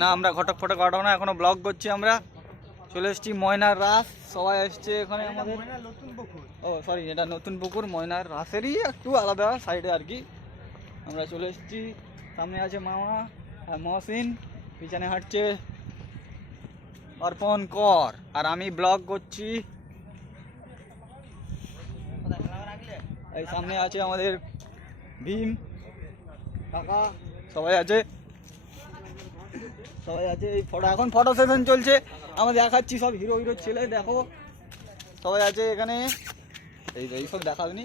না আমরা ঘটক ফটক কাটাবো না, এখনো ব্লগ করছি আমরা। চলে এসেছি ময়নার রাস, সবাই এসছে এখানে আমাদের। ও সরি, এটা নতুন পুকুর, ময়নার রাসেরই একটু আলাদা সাইডে আর কি। আমরা চলে এসেছি, সামনে আছে মামা আর মহসিন, পিছনে হাঁটছে অর্পণ কর, আর আমি ব্লগ করছি। এই সামনে আছে আমাদের ভীম কাকা, সবাই আছে এই ফটো, এখন ফটো সেশন চলছে। আমরা দেখাচ্ছি সব হিরো ছেলে, দেখো সবাই আছে এখানে। এই সব দেখাবেনি,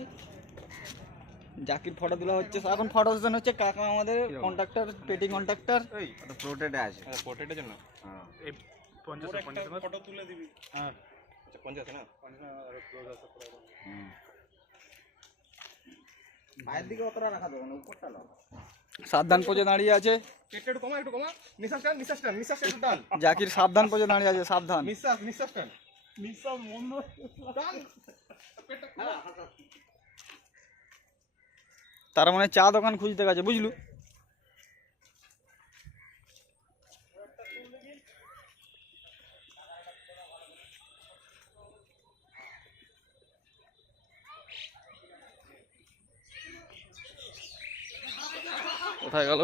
জাকির ফটো তোলা হচ্ছে এখন, ফটো সেশন হচ্ছে। কাকা আমাদের কন্ট্রাক্টর, পেটি কন্ট্রাক্টর প্রোটেটে আছে, পোর্ট্রেটের জন্য এই 50 ফটো তুলে দিবি। হ্যাঁ আচ্ছা 50 আছে না, বাইরের দিকে অতটা রাখা যাবে না, উপরটা লাও। সাবধান পোজে দাঁড়িয়ে আছে একটু কমা নিঃশ্বাস টান একটু টান। জাকির সাবধান পোজে দাঁড়িয়ে আছে, সাবধান। নিঃশ্বাস টান, নিঃশ্বাস বন্ধ টান। তার মানে চা দোকান খুঁজতে গেছে, বুঝলু। কোথায় গেল?